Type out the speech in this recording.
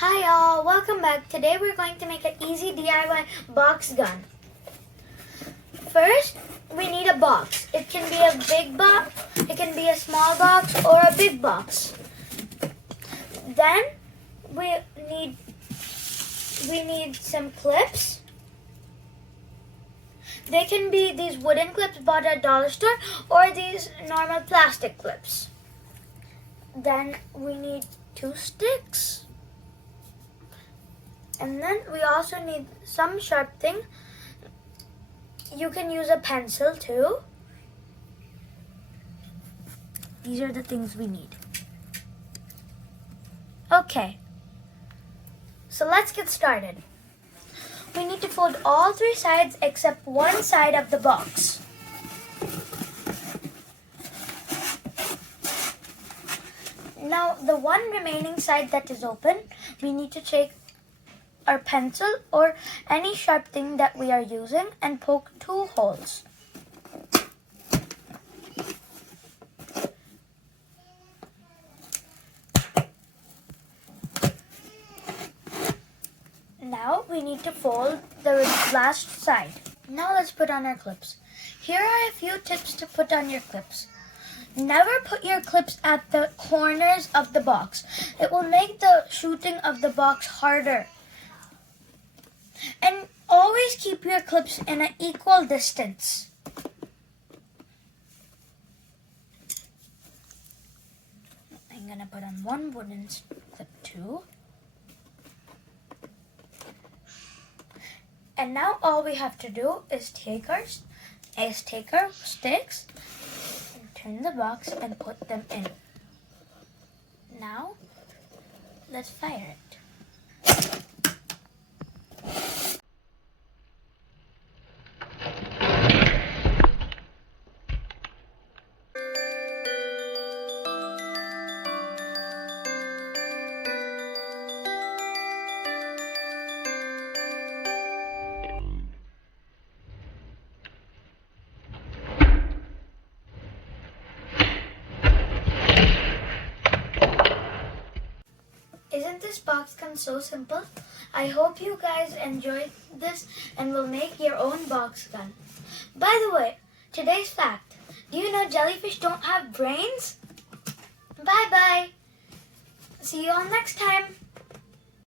Hi all, welcome back. Today we're going to make an easy DIY box gun. First, we need a box. It can be a big box, it can be a small box, or a big box. Then we need some clips. They can be these wooden clips bought at dollar store or these normal plastic clips. Then we need 2 sticks. And then we also need some sharp thing. You can use a pencil too. These are the things we need. Okay, so let's get started. We need to fold all 3 sides except one side of the box. Now, the one remaining side that is open, we need to take our pencil or any sharp thing that we are using and poke 2 holes. Now we need to fold the last side. Now let's put on our clips. Here are a few tips to put on your clips. Never put your clips at the corners of the box. It will make the shooting of the box harder. And always keep your clips in an equal distance. I'm going to put on one wooden clip too. And now all we have to do is take our sticks and turn the box and put them in. Now, let's fire it. Isn't this box gun so simple? I hope you guys enjoyed this and will make your own box gun. By the way, today's fact. Do you know jellyfish don't have brains? Bye bye. See you all next time.